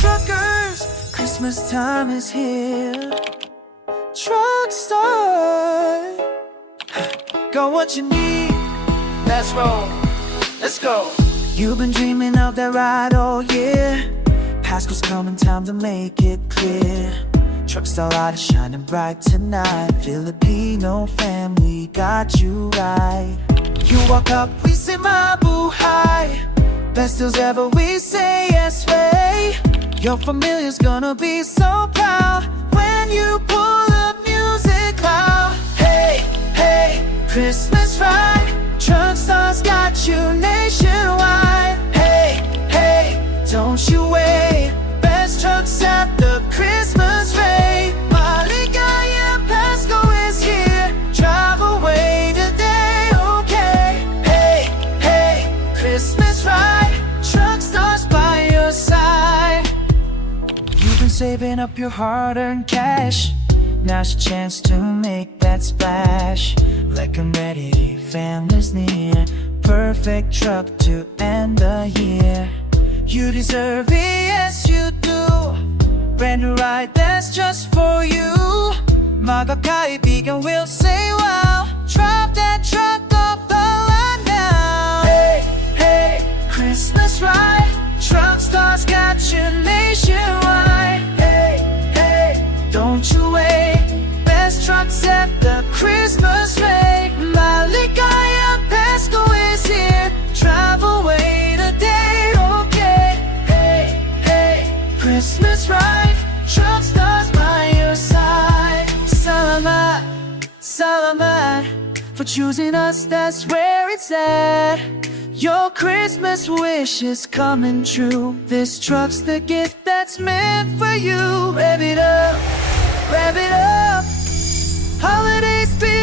Truckers, Christmas time is here. Truck start. Got what you need. Let's roll. Let's go. You've been dreaming of that ride all year. Pascal's coming, time to make it clear. Truck star light is shining bright tonight. Filipino family got you right. You walk up, we say Moaje. Best deals ever, we say yes way. Your family's gonna be so proud when you pull up music loud. Hey, hey, Christmas ride. Truck stars got you nationwide. Hey, hey, don't you wait. Best trucks at the Christmas rate. Maligaya Pascal is here. Drive away today, okay. Hey, hey, Christmas ride. Truck stars by your side. You've been saving up your hard-earned cash. Now's your chance to make that splash. Like I'm ready, family's near. Perfect truck to end the year. You deserve it, yes you do. Brand new ride that's just for you. Mga kaibigan will say wow. Drop that truck off the line now. Hey, hey, Christmas ride. Truck stars got you nationwide. Hey, hey, don't you wait. Best trucks at the Christmas rate. Maligaya Pascal is here. Drive away today, okay. Hey, hey, Christmas ride. Truck stars by your side. Salamat, salamat for choosing us, that's where it's at. Your Christmas wish is coming true. This truck's the gift that's meant for you. Rev it up, rev it up. Holiday spirit.